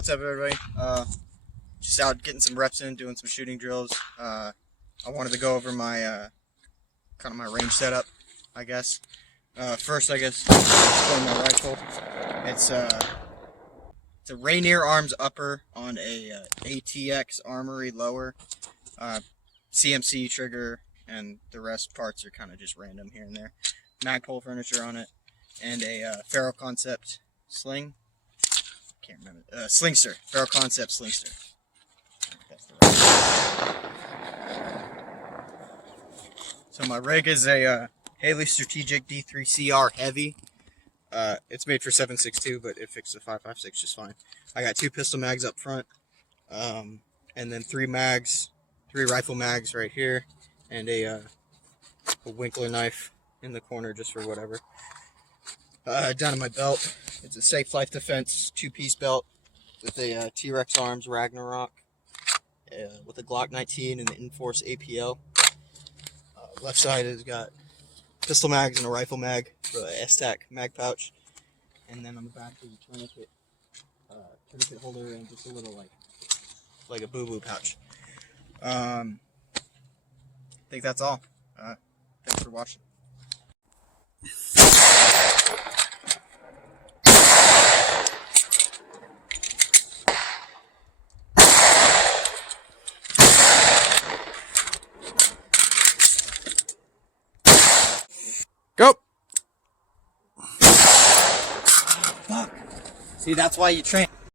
What's up, everybody? Just out getting some reps in, doing some shooting drills. I wanted to go over my kind of my range setup, I guess. First, I guess, for my rifle, it's a Rainier Arms upper on a ATX Armory lower, CMC trigger, and the rest parts are kind of just random here and there. Magpul furniture on it, and a Faro Concept sling. Can't remember. Slingster. Faro Concept Slingster. That's the right one. So my rig is a Haley Strategic D3CR Heavy. It's made for 7.62, but it fixed the 5.56 just fine. I got 2 pistol mags up front, and then 3 rifle mags right here, and a Winkler knife in the corner just for whatever. Down in my belt, it's a Safe Life Defense 2-piece belt with a T-Rex Arms Ragnarok, with a Glock 19 and the Enforce APL. Left side has got pistol mags and a rifle mag for the S-Tac mag pouch, and then on the back is a tourniquet holder and just a little like a boo-boo pouch. I think that's all. Thanks for watching. Go! Fuck. See, that's why you train.